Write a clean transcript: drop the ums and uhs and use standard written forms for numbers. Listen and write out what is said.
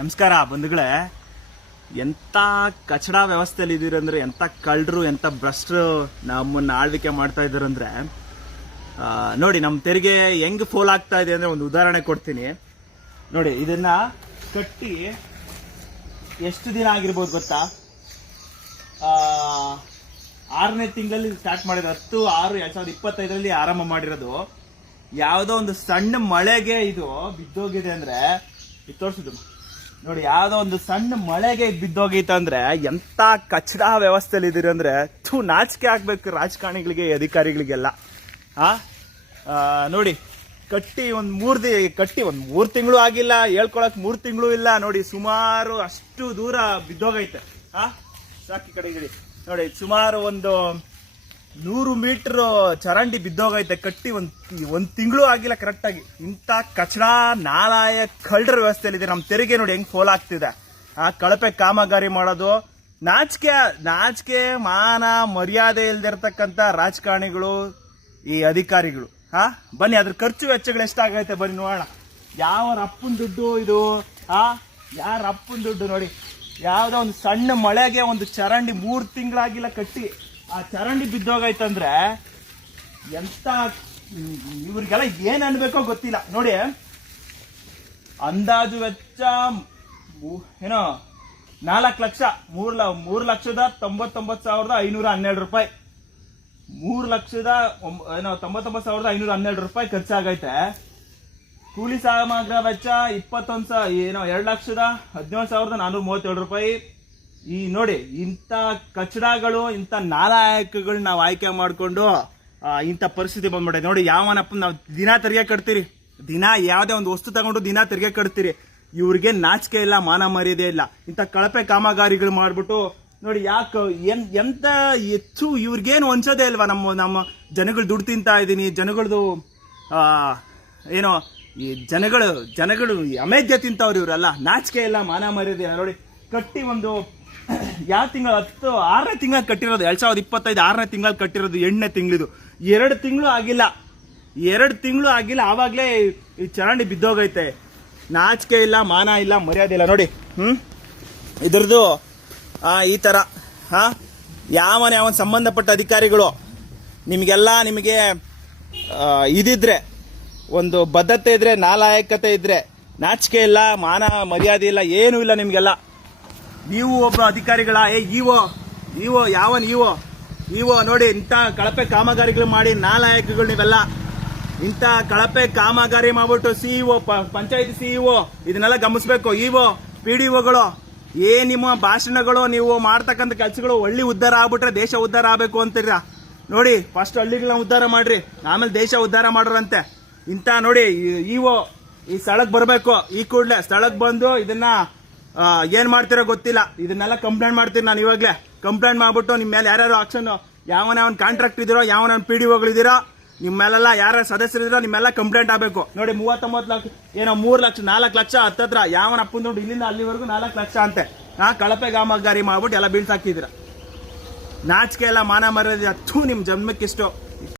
ನಮಸ್ಕಾರ ಬಂಧುಗಳೇ. ಎಂಥ ಕಚಡ ವ್ಯವಸ್ಥೆಯಲ್ಲಿ ಇದೀರಂದ್ರೆ, ಎಂಥ ಕಳ್ಳರು ಎಂಥ ಭ್ರಷ್ಟರು ನಮ್ಮನ್ನ ಆಳ್ವಿಕೆ ಮಾಡ್ತಾ ಇದ್ದಾರಂದ್ರೆ ನೋಡಿ, ನಮ್ಮ ತೆರಿಗೆ ಹೆಂಗ್ ಫೋಲ್ ಆಗ್ತಾ ಇದೆ ಅಂದ್ರೆ ಒಂದು ಉದಾಹರಣೆ ಕೊಡ್ತೀನಿ ನೋಡಿ. ಇದನ್ನ ಕಟ್ಟಿ ಎಷ್ಟು ದಿನ ಆಗಿರ್ಬೋದು ಗೊತ್ತಾ? 6ನೇ ತಿಂಗಳಲ್ಲಿ ಸ್ಟಾರ್ಟ್ ಮಾಡಿದ್ರು. 10/6/2025 ಆರಂಭ ಮಾಡಿರೋದು. ಯಾವುದೋ ಒಂದು ಸಣ್ಣ ಮಳೆಗೆ ಇದು ಬಿದ್ದೋಗಿದೆ ಅಂದ್ರೆ ತೋರಿಸಿದ್ರು ನೋಡಿ. ಯಾವುದೋ ಒಂದು ಸಣ್ಣ ಮಳೆಗೆ ಬಿದ್ದೋಗೈತಂದ್ರೆ ಎಂತ ಕಚಡ ವ್ಯವಸ್ಥೆಯಲ್ಲಿ ಇದೀರಿ ಅಂದ್ರೆ ನಾಚಿಕೆ ಆಗ್ಬೇಕು ರಾಜಕಾರಣಿಗಳಿಗೆ, ಅಧಿಕಾರಿಗಳಿಗೆಲ್ಲ. ನೋಡಿ, ಕಟ್ಟಿ ಒಂದು 3 ತಿಂಗಳು ಆಗಿಲ್ಲ, ಹೇಳ್ಕೊಳಕ್ 3 ತಿಂಗಳು ಇಲ್ಲ ನೋಡಿ. ಸುಮಾರು ಅಷ್ಟು ದೂರ ಬಿದ್ದೋಗೈತೆ. ಸಾಕಿ ಕಡೆಗಿಡಿ ನೋಡಿ, ಸುಮಾರು ಒಂದು 100 ಮೀಟರ್ ಚರಂಡಿ ಬಿದ್ದೋಗೈತೆ. ಕಟ್ಟಿ ಒಂದ್ ತಿಂಗಳು ಆಗಿಲ್ಲ ಕರೆಕ್ಟ್ ಆಗಿ. ಇಂಥ ಕಚಡ ನಾಲಾಯ ಕಳ್ಳರ ವ್ಯವಸ್ಥೆಯಲ್ಲಿದೆ. ನಮ್ಮ ತೆರಿಗೆ ನೋಡಿ ಹೆಂಗ್ ಫೋಲ್ ಆಗ್ತಿದೆ. ಕಳಪೆ ಕಾಮಗಾರಿ ಮಾಡೋದು, ನಾಚಿಕೆ ಮಾನ ಮರ್ಯಾದೆ ಇಲ್ದಿರ್ತಕ್ಕಂಥ ರಾಜಕಾರಣಿಗಳು, ಈ ಅಧಿಕಾರಿಗಳು. ಬನ್ನಿ, ಅದ್ರ ಖರ್ಚು ವೆಚ್ಚಗಳು ಎಷ್ಟಾಗೈತೆ ಬನ್ನಿ ನೋಡೋಣ. ಯಾವ ಅಪ್ಪನ ದುಡ್ಡು ಇದು? ಯಾರ ಅಪ್ಪನ ದುಡ್ಡು ನೋಡಿ. ಯಾವ್ದೋ ಒಂದು ಸಣ್ಣ ಮಳೆಗೆ ಒಂದು ಚರಂಡಿ 3 ತಿಂಗಳಾಗಿಲ್ಲ ಕಟ್ಟಿ ಆ ಚರಂಡಿ ಬಿದ್ದೋಗೈತಂದ್ರೆ ಎಂತ ಇವ್ರಿಗೆಲ್ಲ ಏನ್ ಅನ್ಬೇಕೋ ಗೊತ್ತಿಲ್ಲ ನೋಡಿ. ಅಂದಾಜು ವೆಚ್ಚ ಏನೋ 4 ಲಕ್ಷ, 3,99,512 ರೂಪಾಯಿ. 3,99,512 ರೂಪಾಯಿ ಖರ್ಚಾಗೈತೆ. ಕೂಲಿ ಸಾಮಗ್ರಿ ವೆಚ್ಚ 2,17,437 ರೂಪಾಯಿ. ಈ ನೋಡಿ, ಇಂಥ ಕಚಡಗಳು, ಇಂಥ ನಾಲಾಯಕಗಳು ನಾವು ಆಯ್ಕೆ ಮಾಡಿಕೊಂಡು ಇಂಥ ಪರಿಸ್ಥಿತಿ ಬಂದ್ಬಿಟ್ಟೆ ನೋಡಿ. ಯಾವನಪ್ಪ ನಾವು ದಿನ ತೆರಿಗೆ ಕಟ್ತೀರಿ, ದಿನ ಯಾವುದೇ ಒಂದು ವಸ್ತು ತಗೊಂಡು ದಿನ ತೆರಿಗೆ ಕಟ್ತೀರಿ. ಇವ್ರಿಗೆ ನಾಚಿಕೆ ಇಲ್ಲ, ಮಾನ ಮರ್ಯಾದೆ ಇಲ್ಲ. ಇಂಥ ಕಳಪೆ ಕಾಮಗಾರಿಗಳು ಮಾಡ್ಬಿಟ್ಟು ನೋಡಿ. ಯಾಕೆ ಎಂತ ಹೆಚ್ಚು ಇವ್ರಿಗೇನು ಹೊಂಚೋದೇ ಇಲ್ವಾ? ನಮ್ಮ ಜನಗಳು ದುಡ್ಡು ತಿಂತಾ ಇದ್ದೀನಿ, ಜನಗಳದು ಏನೋ ಈ ಜನಗಳು ಅಮೇಧ್ಯ ತಿಂತವ್ರು ಇವರೆಲ್ಲ. ನಾಚಿಕೆ ಇಲ್ಲ, ಮಾನ ಮರ್ಯಾದೆ ಇಲ್ಲ ನೋಡಿ. ಕಟ್ಟಿ ಒಂದು ಯಾವ ತಿಂಗಳು 6ನೇ ತಿಂಗಳು ಕಟ್ಟಿರೋದು, 2025 6ನೇ ತಿಂಗಳಲ್ಲಿ ಕಟ್ಟಿರೋದು. 8ನೇ ತಿಂಗಳಿದು 2 ತಿಂಗಳು ಆಗಿಲ್ಲ. ಆವಾಗಲೇ ಈ ಚರಂಡಿ ಬಿದ್ದೋಗೈತೆ. ನಾಚಿಕೆ ಇಲ್ಲ, ಮಾನ ಇಲ್ಲ, ಮರ್ಯಾದೆ ಇಲ್ಲ ನೋಡಿ. ಇದ್ರದ್ದು ಈ ತರ ಯಾವನ ಸಂಬಂಧಪಟ್ಟ ಅಧಿಕಾರಿಗಳು ನಿಮಗೆ ಇದಿದ್ರೆ, ಒಂದು ಬದ್ಧತೆ ಇದ್ರೆ, ನಾಲಾಯಕತೆ ಇದ್ರೆ, ನಾಚಿಕೆ ಇಲ್ಲ, ಮಾನ ಮರ್ಯಾದೆ ಇಲ್ಲ, ಏನೂ ಇಲ್ಲ ನಿಮ್ಗೆಲ್ಲ. ನೀವು ಒಬ್ಬ ಅಧಿಕಾರಿಗಳ ಇವೋ ಯಾವನ್ ಇವೋ ನೋಡಿ. ಇಂಥ ಕಳಪೆ ಕಾಮಗಾರಿಗಳು ಮಾಡಿ ನಾಲಾಯಕಗಳು ನೀವೆಲ್ಲ. ಇಂಥ ಕಳಪೆ ಕಾಮಗಾರಿ ಮಾಡ್ಬಿಟ್ಟು ಸಿಇಒ, ಪಂಚಾಯತಿ ಸಿಇಒ ಇದನ್ನೆಲ್ಲ ಗಮನಿಸ್ಬೇಕು. ಇವೋ PDOಗಳು ನಿಮ್ಮ ಭಾಷಣಗಳು, ನೀವು ಮಾಡ್ತಕ್ಕಂಥ ಕೆಲಸಗಳು ಹಳ್ಳಿ ಉದ್ಧಾರ ಆಗ್ಬಿಟ್ರೆ ದೇಶ ಉದ್ಧಾರ ಆಗ್ಬೇಕು ಅಂತೀರ ನೋಡಿ. ಫಸ್ಟ್ ಹಳ್ಳಿಗಳನ್ನ ಉದ್ಧಾರ ಮಾಡ್ರಿ, ಆಮೇಲೆ ದೇಶ ಉದ್ಧಾರ ಮಾಡ್ರಂತೆ. ಇಂಥ ನೋಡಿ ಇವೋ ಈ ಸ್ಥಳಕ್ಕೆ ಬರಬೇಕು. ಈ ಕೂಡಲೇ ಸ್ಥಳಕ್ಕೆ ಬಂದು ಇದನ್ನ ಏನ್ ಮಾಡ್ತಿರೋ ಗೊತ್ತಿಲ್ಲ, ಇದನ್ನೆಲ್ಲ ಕಂಪ್ಲೇಂಟ್ ಮಾಡ್ತೀನಿ ನಾನು. ಇವಾಗಲೇ ಕಂಪ್ಲೇಂಟ್ ಮಾಡ್ಬಿಟ್ಟು ನಿಮ್ಮ ಮೇಲೆ ಯಾರ್ಯಾರು ಆಕ್ಷನ್, ಯಾವನ ಕಾಂಟ್ರಾಕ್ಟ್ ಇದಿರೋ, ಯಾವನ PDOಗಳು ಇದಿರೋ, ನಿಮ್ಮ ಮೇಲೆಲ್ಲ ಯಾರ ಸದಸ್ಯರಿದಿರೋ ನಿಮ್ಮೆಲ್ಲ ಕಂಪ್ಲೇಂಟ್ ಆಗಬೇಕು ನೋಡಿ. 39 ಲಕ್ಷ ಏನೋ 3 ಲಕ್ಷ 4 ಲಕ್ಷ ಹತ್ತತ್ರ ಯಾವನ ಅಪ್ಪನ ದುಡ್ಡು ಇಲ್ಲಿಂದ ಅಲ್ಲಿವರೆಗೂ 4 ಲಕ್ಷ ಅಂತೆ. ಕಳಪೆ ಕಾಮಗಾರಿ ಮಾಡ್ಬಿಟ್ಟು ಎಲ್ಲ ಬೀಳ್ಸಾಕಿದ್ದೀರ. ನಾಚಿಕೆ ಎಲ್ಲ ಮಾನ ಮರ್ಯಾದೆ ನಿಮ್ ಜನ್ಮಕ್ಕಿಷ್ಟು.